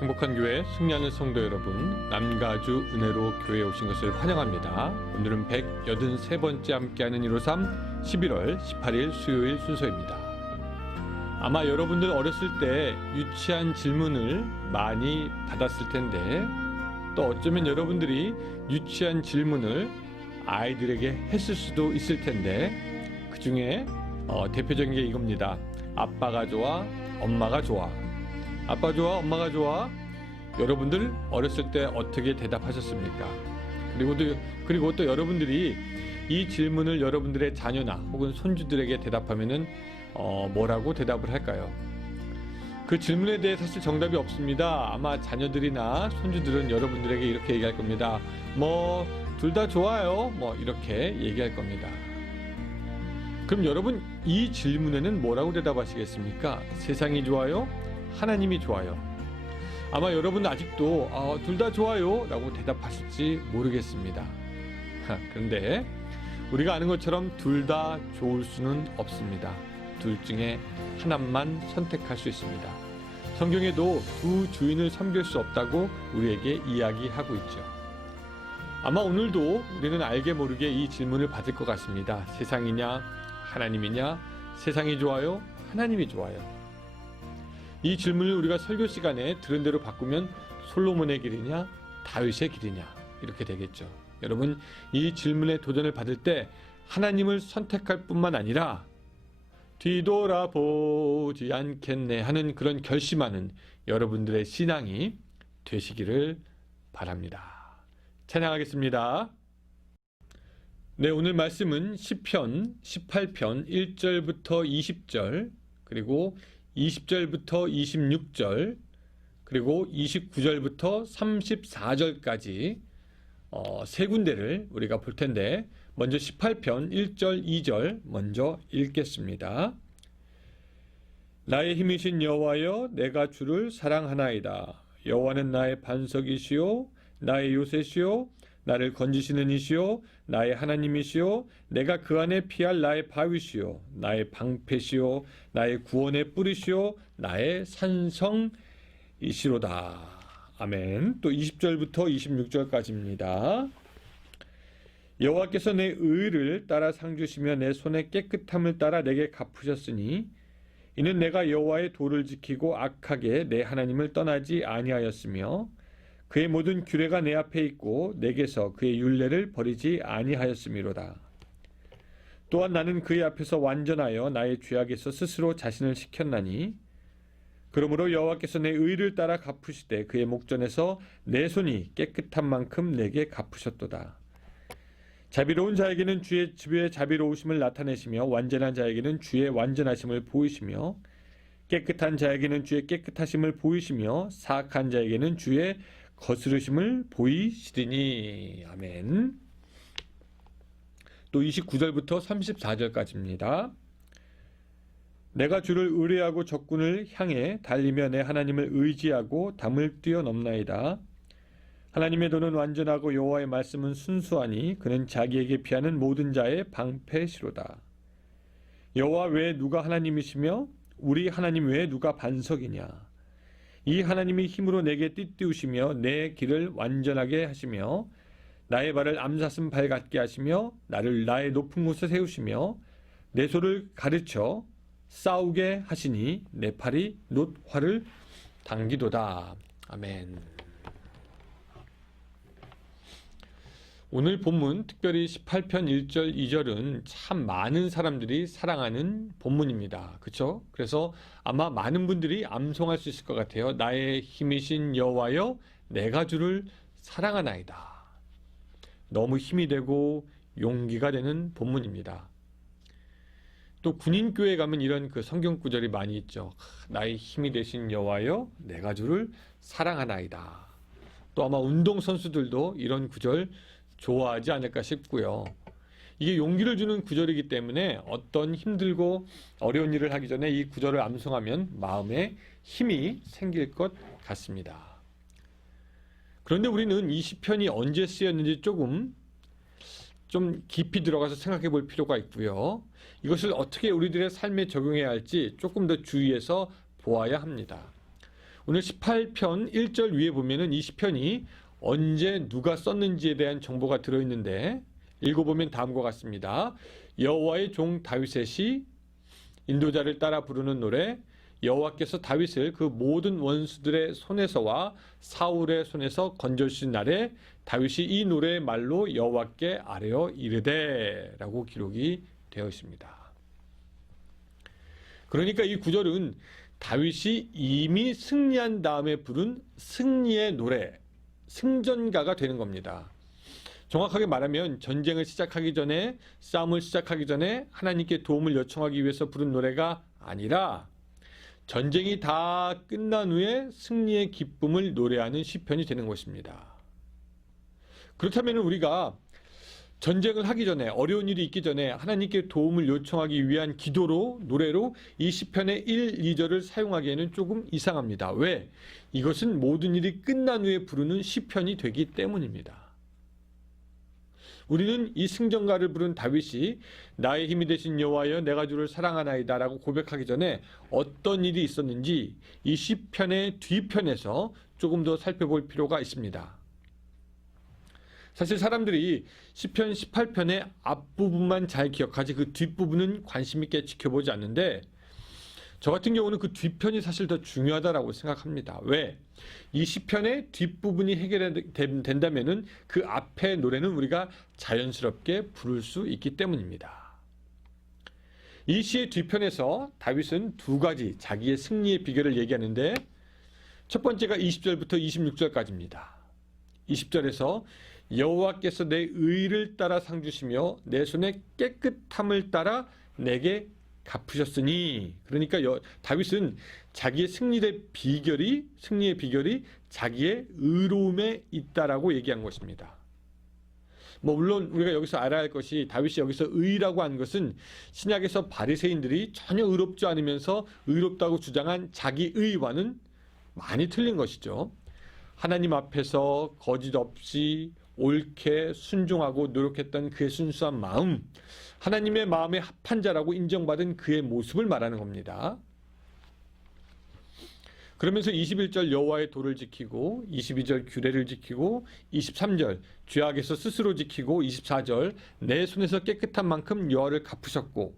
행복한 교회 승리하는 성도 여러분, 남가주 은혜로 교회에 오신 것을 환영합니다. 오늘은 183번째 함께하는 153 11월 18일 수요일 순서입니다. 아마 여러분들 어렸을 때 유치한 질문을 많이 받았을 텐데, 또 어쩌면 여러분들이 유치한 질문을 아이들에게 했을 수도 있을 텐데, 그 중에 대표적인 게 이겁니다. 아빠가 좋아, 엄마가 좋아. 아빠 좋아, 엄마가 좋아. 여러분들 어렸을 때 어떻게 대답하셨습니까? 그리고 또 여러분들이 이 질문을 여러분들의 자녀나 혹은 손주들에게 대답하면은 뭐라고 대답을 할까요? 그 질문에 대해 사실 정답이 없습니다. 아마 자녀들이나 손주들은 여러분들에게 이렇게 얘기할 겁니다. 둘 다 좋아요. 이렇게 얘기할 겁니다. 그럼 여러분, 이 질문에는 뭐라고 대답하시겠습니까? 세상이 좋아요? 하나님이 좋아요? 아마 여러분 아직도 둘 다 좋아요 라고 대답하실지 모르겠습니다. 그런데 우리가 아는 것처럼 둘 다 좋을 수는 없습니다. 둘 중에 하나만 선택할 수 있습니다. 성경에도 두 주인을 섬길 수 없다고 우리에게 이야기하고 있죠. 아마 오늘도 우리는 알게 모르게 이 질문을 받을 것 같습니다. 세상이냐 하나님이냐? 세상이 좋아요? 하나님이 좋아요? 이 질문을 우리가 설교 시간에 들은 대로 바꾸면 솔로몬의 길이냐 다윗의 길이냐 이렇게 되겠죠. 여러분, 이 질문에 도전을 받을 때 하나님을 선택할 뿐만 아니라 뒤돌아보지 않겠네 하는 그런 결심하는 여러분들의 신앙이 되시기를 바랍니다. 찬양하겠습니다. 네, 오늘 말씀은 시편 18편 1절부터 20절, 그리고 20절부터 26절, 그리고 29절부터 34절까지 세 군데를 우리가 볼 텐데, 먼저 18편 1절, 2절 먼저 읽겠습니다. 나의 힘이신 여호와여, 내가 주를 사랑하나이다. 여호와는 나의 반석이시요 나의 요새시요 나를 건지시는 이시요 나의 하나님이시요 내가 그 안에 피할 나의 바위시요 나의 방패시요 나의 구원의 뿌리시요 나의 산성이시로다. 아멘. 또 20절부터 26절까지입니다. 여호와께서 내 의를 따라 상 주시며 내 손의 깨끗함을 따라 내게 갚으셨으니 이는 내가 여호와의 도를 지키고 악하게 내 하나님을 떠나지 아니하였으며 그의 모든 규례가 내 앞에 있고 내게서 그의 율례를 버리지 아니하였음이로다. 또한 나는 그의 앞에서 완전하여 나의 죄악에서 스스로 자신을 지켰나니 그러므로 여호와께서 내 의를 따라 갚으시되 그의 목전에서 내 손이 깨끗한 만큼 내게 갚으셨도다. 자비로운 자에게는 주의 자비로우심을 나타내시며 완전한 자에게는 주의 완전하심을 보이시며 깨끗한 자에게는 주의 깨끗하심을 보이시며 사악한 자에게는 주의 거스르심을 보이시리니. 아멘. 또 29절부터 34절까지입니다. 내가 주를 의뢰하고 적군을 향해 달리며 내 하나님을 의지하고 담을 뛰어넘나이다. 하나님의 도는 완전하고 여호와의 말씀은 순수하니 그는 자기에게 피하는 모든 자의 방패시로다. 여호와 외에 누가 하나님이시며 우리 하나님 외에 누가 반석이냐? 이 하나님이 힘으로 내게 띠띠우시며 내 길을 완전하게 하시며 나의 발을 암사슴 발 같게 하시며 나를 나의 높은 곳에 세우시며 내 소를 가르쳐 싸우게 하시니 내 팔이 놋 활을 당기도다. 아멘. 오늘 본문, 특별히 18편 1절, 2절은 참 많은 사람들이 사랑하는 본문입니다. 그렇죠? 그래서 아마 많은 분들이 암송할 수 있을 것 같아요. 나의 힘이신 여호와여, 내가 주를 사랑하나이다. 너무 힘이 되고 용기가 되는 본문입니다. 또 군인교회 가면 이런 그 성경 구절이 많이 있죠. 나의 힘이 되신 여호와여, 내가 주를 사랑하나이다. 또 아마 운동선수들도 이런 구절 좋아하지 않을까 싶고요. 이게 용기를 주는 구절이기 때문에 어떤 힘들고 어려운 일을 하기 전에 이 구절을 암송하면 마음에 힘이 생길 것 같습니다. 그런데 우리는 이 시편이 언제 쓰였는지 좀 깊이 들어가서 생각해 볼 필요가 있고요. 이것을 어떻게 우리들의 삶에 적용해야 할지 조금 더 주의해서 보아야 합니다. 오늘 18편 1절 위에 보면은 이 시편이 언제 누가 썼는지에 대한 정보가 들어있는데 읽어보면 다음과 같습니다. 여호와의 종 다윗의 시, 인도자를 따라 부르는 노래, 여호와께서 다윗을 그 모든 원수들의 손에서와 사울의 손에서 건져주신 날에 다윗이 이 노래의 말로 여호와께 아뢰어 이르되 라고 기록이 되어 있습니다. 그러니까 이 구절은 다윗이 이미 승리한 다음에 부른 승리의 노래, 승전가가 되는 겁니다. 정확하게 말하면 전쟁을 시작하기 전에, 싸움을 시작하기 전에 하나님께 도움을 요청하기 위해서 부른 노래가 아니라 전쟁이 다 끝난 후에 승리의 기쁨을 노래하는 시편이 되는 것입니다. 그렇다면 우리가 전쟁을 하기 전에, 어려운 일이 있기 전에 하나님께 도움을 요청하기 위한 기도로, 노래로 이 시편의 1, 2절을 사용하기에는 조금 이상합니다. 왜? 이것은 모든 일이 끝난 후에 부르는 시편이 되기 때문입니다. 우리는 이 승전가를 부른 다윗이 나의 힘이 되신 여호와여 내가 주를 사랑하나이다 라고 고백하기 전에 어떤 일이 있었는지 이 시편의 뒤편에서 조금 더 살펴볼 필요가 있습니다. 사실 사람들이 시편 18편의 앞부분만 잘 기억하지 그 뒷부분은 관심 있게 지켜보지 않는데 저 같은 경우는 그 뒷편이 사실 더 중요하다고 생각합니다. 왜? 이 시편의 뒷부분이 해결된다면 그 앞의 노래는 우리가 자연스럽게 부를 수 있기 때문입니다. 이 시의 뒤편에서 다윗은 두 가지 자기의 승리의 비결을 얘기하는데 첫 번째가 20절부터 26절까지입니다. 20절에서 여호와께서 내 의를 따라 상 주시며 내 손의 깨끗함을 따라 내게 갚으셨으니, 그러니까 다윗은 자기의 승리의 비결이 자기의 의로움에 있다라고 얘기한 것입니다. 물론 우리가 여기서 알아야 할 것이 다윗이 여기서 의라고 한 것은 신약에서 바리새인들이 전혀 의롭지 않으면서 의롭다고 주장한 자기 의와는 많이 틀린 것이죠. 하나님 앞에서 거짓 없이 옳게 순종하고 노력했던 그의 순수한 마음, 하나님의 마음에 합한 자라고 인정받은 그의 모습을 말하는 겁니다. 그러면서 21절 여호와의 도를 지키고 22절 규례를 지키고 23절 죄악에서 스스로 지키고 24절 내 손에서 깨끗한 만큼 여호와를 갚으셨고,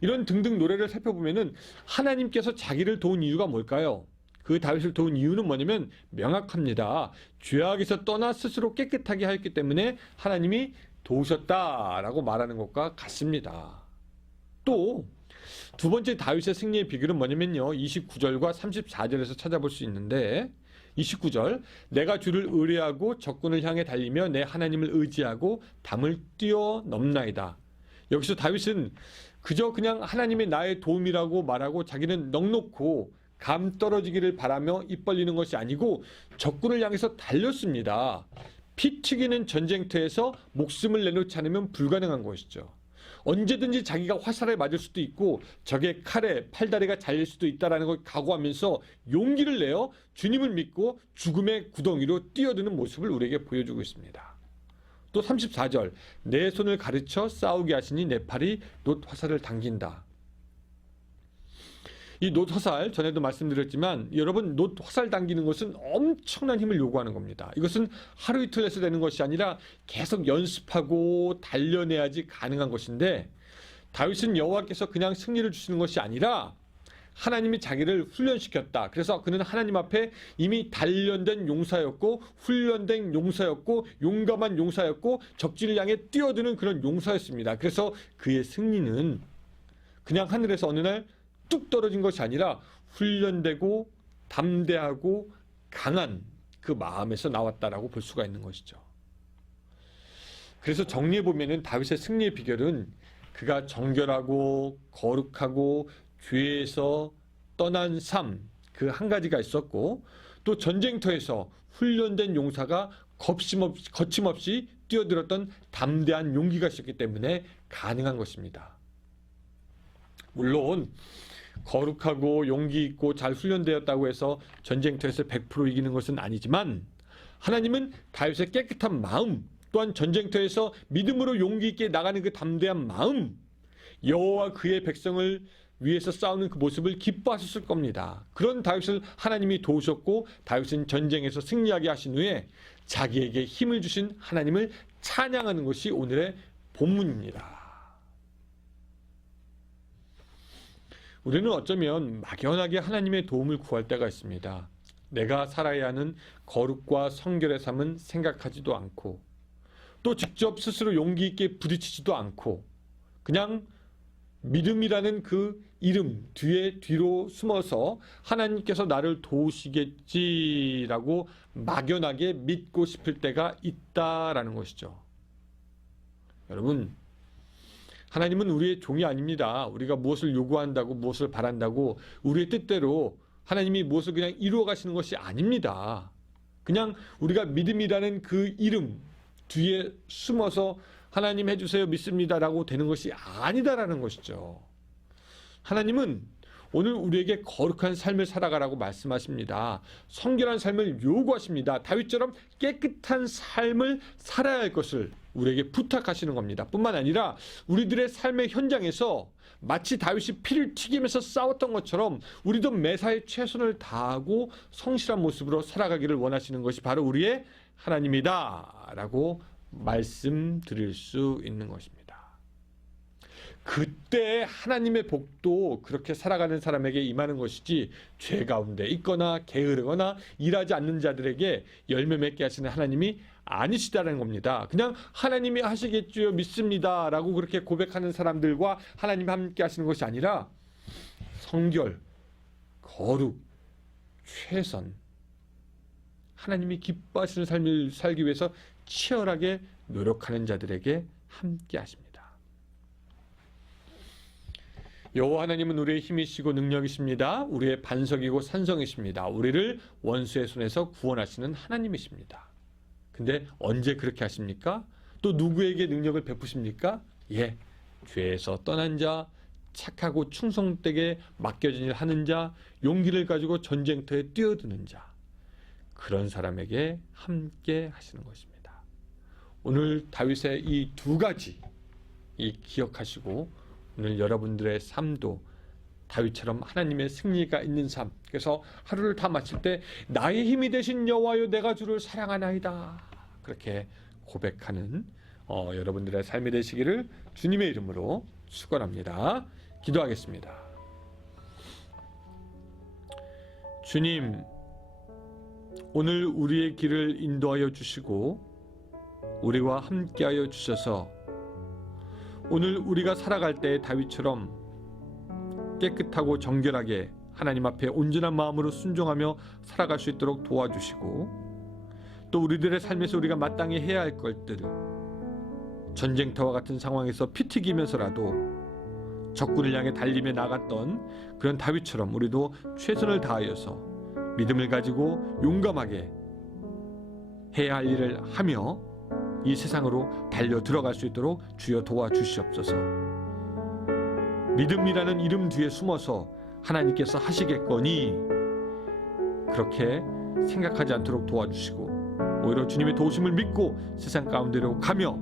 이런 등등 노래를 살펴보면은 하나님께서 자기를 도운 이유가 뭘까요? 그 다윗을 도운 이유는 뭐냐면 명확합니다. 죄악에서 떠나 스스로 깨끗하게 하였기 때문에 하나님이 도우셨다라고 말하는 것과 같습니다. 또 두 번째 다윗의 승리의 비결은 뭐냐면요, 29절과 34절에서 찾아볼 수 있는데 29절 내가 주를 의뢰하고 적군을 향해 달리며 내 하나님을 의지하고 담을 뛰어넘나이다. 여기서 다윗은 그냥 하나님의 나의 도움이라고 말하고 자기는 넉넉고 감 떨어지기를 바라며 입 벌리는 것이 아니고 적군을 향해서 달렸습니다. 피 튀기는 전쟁터에서 목숨을 내놓지 않으면 불가능한 것이죠. 언제든지 자기가 화살에 맞을 수도 있고 적의 칼에 팔다리가 잘릴 수도 있다는 걸 각오하면서 용기를 내어 주님을 믿고 죽음의 구덩이로 뛰어드는 모습을 우리에게 보여주고 있습니다. 또 34절 내 손을 가르쳐 싸우게 하시니 내 팔이 놋 화살을 당긴다. 이 놋 화살, 전에도 말씀드렸지만 여러분, 놋 화살 당기는 것은 엄청난 힘을 요구하는 겁니다. 이것은 하루 이틀 해서 되는 것이 아니라 계속 연습하고 단련해야지 가능한 것인데, 다윗은 여호와께서 그냥 승리를 주시는 것이 아니라 하나님이 자기를 훈련시켰다. 그래서 그는 하나님 앞에 이미 단련된 용사였고 훈련된 용사였고 용감한 용사였고 적진을 향해 뛰어드는 그런 용사였습니다. 그래서 그의 승리는 그냥 하늘에서 어느 날 뚝 떨어진 것이 아니라 훈련되고 담대하고 강한 그 마음에서 나왔다라고 볼 수가 있는 것이죠. 그래서 정리해보면 다윗의 승리의 비결은 그가 정결하고 거룩하고 죄에서 떠난 삶, 그 한 가지가 있었고, 또 전쟁터에서 훈련된 용사가 거침없이 뛰어들었던 담대한 용기가 있었기 때문에 가능한 것입니다. 물론 거룩하고 용기 있고 잘 훈련되었다고 해서 전쟁터에서 100% 이기는 것은 아니지만 하나님은 다윗의 깨끗한 마음, 또한 전쟁터에서 믿음으로 용기 있게 나가는 그 담대한 마음, 여호와 그의 백성을 위에서 싸우는 그 모습을 기뻐하셨을 겁니다. 그런 다윗을 하나님이 도우셨고 다윗은 전쟁에서 승리하게 하신 후에 자기에게 힘을 주신 하나님을 찬양하는 것이 오늘의 본문입니다. 우리는 어쩌면 막연하게 하나님의 도움을 구할 때가 있습니다. 내가 살아야 하는 거룩과 성결의 삶은 생각하지도 않고 또 직접 스스로 용기 있게 부딪히지도 않고 그냥 믿음이라는 그 이름 뒤로 숨어서 하나님께서 나를 도우시겠지라고 막연하게 믿고 싶을 때가 있다라는 것이죠. 여러분, 하나님은 우리의 종이 아닙니다. 우리가 무엇을 요구한다고 무엇을 바란다고 우리의 뜻대로 하나님이 무엇을 그냥 이루어 가시는 것이 아닙니다. 그냥 우리가 믿음이라는 그 이름 뒤에 숨어서 하나님 해주세요 믿습니다라고 되는 것이 아니다라는 것이죠. 하나님은 오늘 우리에게 거룩한 삶을 살아가라고 말씀하십니다. 성결한 삶을 요구하십니다. 다윗처럼 깨끗한 삶을 살아야 할 것을 우리에게 부탁하시는 겁니다. 뿐만 아니라 우리들의 삶의 현장에서 마치 다윗이 피를 튀기면서 싸웠던 것처럼 우리도 매사에 최선을 다하고 성실한 모습으로 살아가기를 원하시는 것이 바로 우리의 하나님이다 라고 말씀드릴 수 있는 것입니다. 그때 하나님의 복도 그렇게 살아가는 사람에게 임하는 것이지 죄 가운데 있거나 게으르거나 일하지 않는 자들에게 열매 맺게 하시는 하나님이 아니시다는 겁니다. 그냥 하나님이 하시겠지요 믿습니다 라고 그렇게 고백하는 사람들과 하나님이 함께 하시는 것이 아니라 성결, 거룩, 최선, 하나님이 기뻐하시는 삶을 살기 위해서 치열하게 노력하는 자들에게 함께 하십니다. 여호와 하나님은 우리의 힘이시고 능력이십니다. 우리의 반석이고 산성이십니다. 우리를 원수의 손에서 구원하시는 하나님이십니다. 근데 언제 그렇게 하십니까? 또 누구에게 능력을 베푸십니까? 죄에서 떠난 자, 착하고 충성되게 맡겨진 일 하는 자, 용기를 가지고 전쟁터에 뛰어드는 자, 그런 사람에게 함께 하시는 것입니다. 오늘 다윗의 이 두 가지 기억하시고 오늘 여러분들의 삶도 다윗처럼 하나님의 승리가 있는 삶, 그래서 하루를 다 마칠 때 나의 힘이 되신 여호와여 내가 주를 사랑하나이다 그렇게 고백하는 여러분들의 삶이 되시기를 주님의 이름으로 축원합니다. 기도하겠습니다. 주님, 오늘 우리의 길을 인도하여 주시고 우리와 함께하여 주셔서 오늘 우리가 살아갈 때 다윗처럼 깨끗하고 정결하게 하나님 앞에 온전한 마음으로 순종하며 살아갈 수 있도록 도와주시고 또 우리들의 삶에서 우리가 마땅히 해야 할 것들을 전쟁터와 같은 상황에서 피 튀기면서라도 적군을 향해 달리며 나갔던 그런 다윗처럼 우리도 최선을 다하여서 믿음을 가지고 용감하게 해야 할 일을 하며 이 세상으로 달려 들어갈 수 있도록 주여 도와주시옵소서. 믿음이라는 이름 뒤에 숨어서 하나님께서 하시겠거니 그렇게 생각하지 않도록 도와주시고 오히려 주님의 도우심을 믿고 세상 가운데로 가며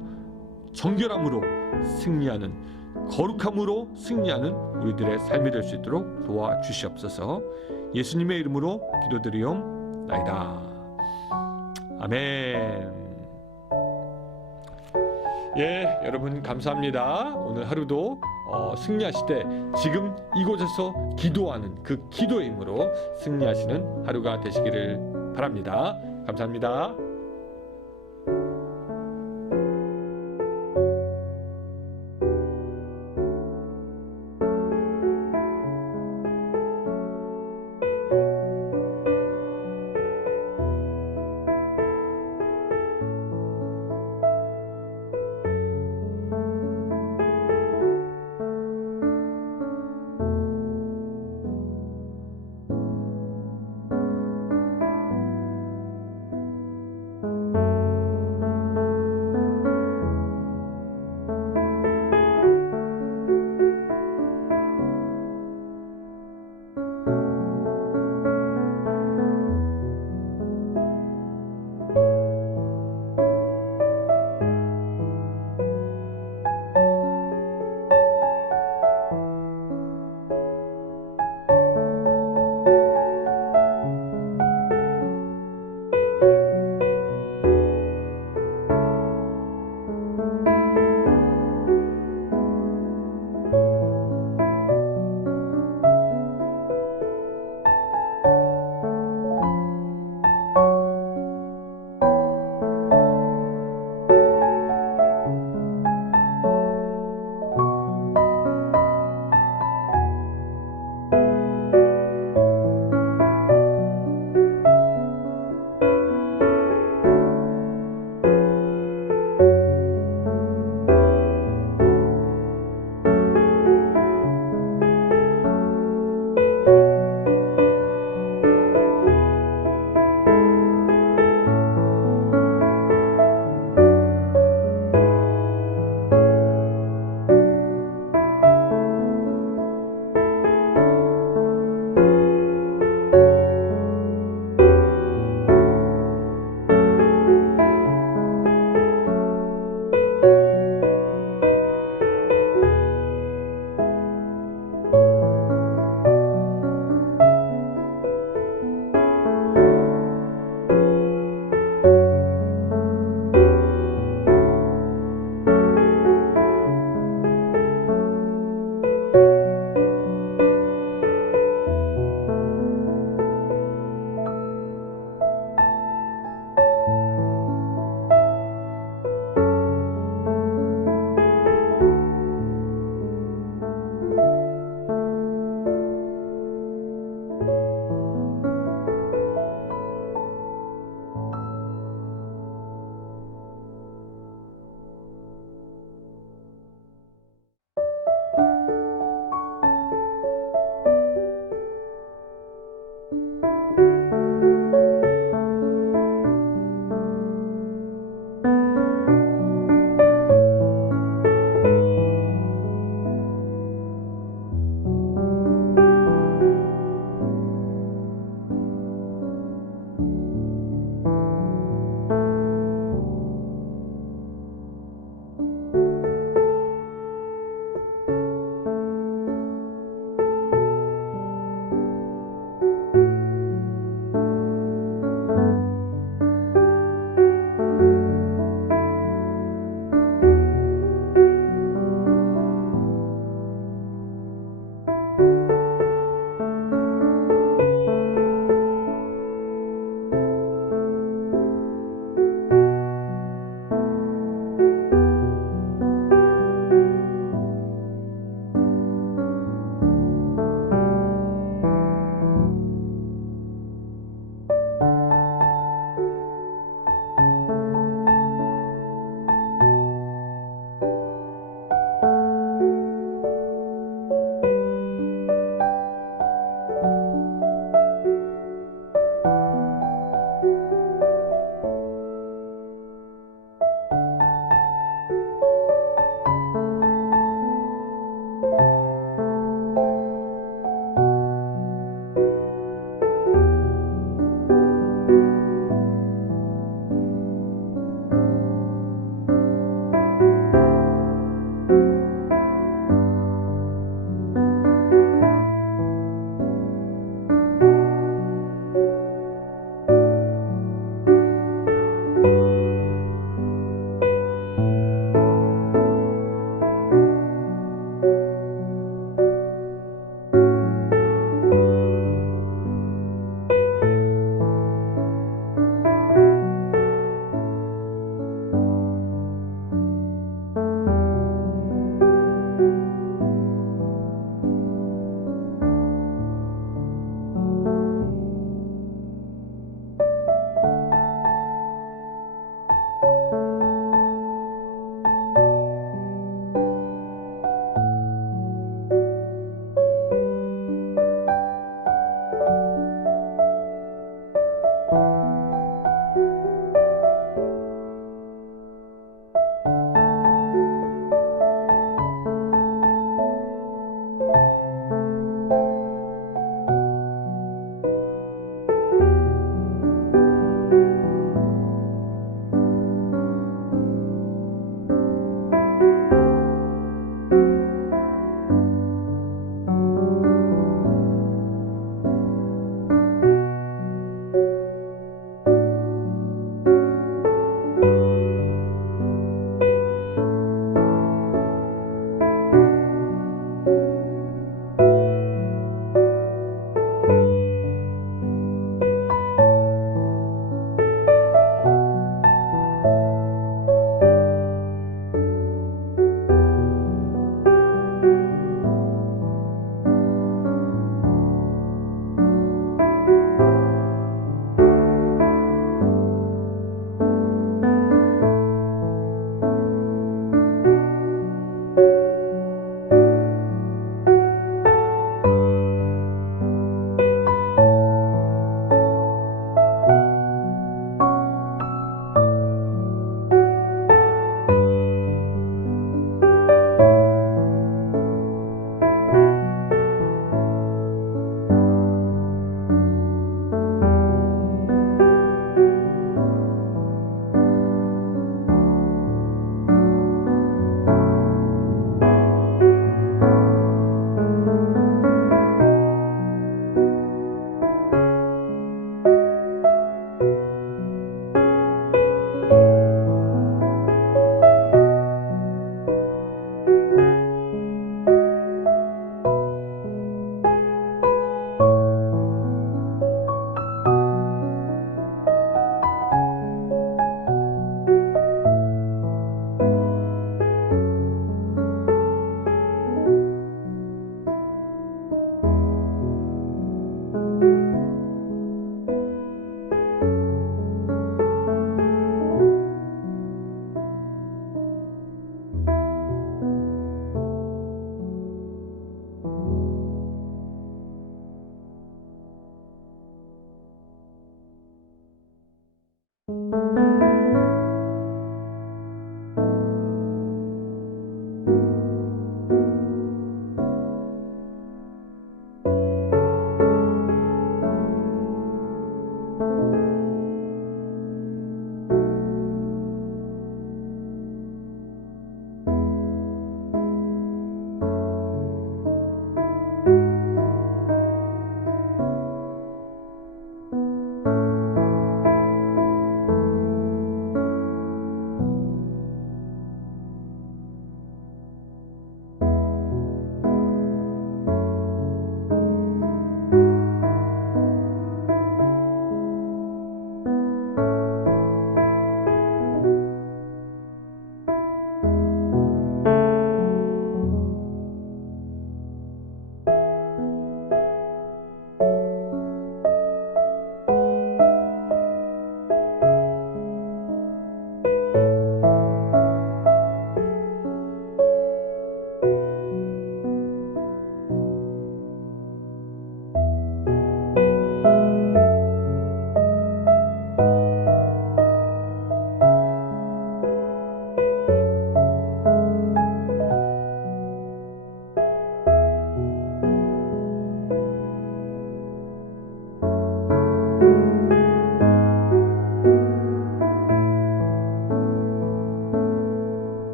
정결함으로 승리하는, 거룩함으로 승리하는 우리들의 삶이 될 수 있도록 도와주시옵소서. 예수님의 이름으로 기도드리옵나이다. 아멘. 여러분 감사합니다. 오늘 하루도 승리하실 때 지금 이곳에서 기도하는 그 기도의 힘으로 승리하시는 하루가 되시기를 바랍니다. 감사합니다.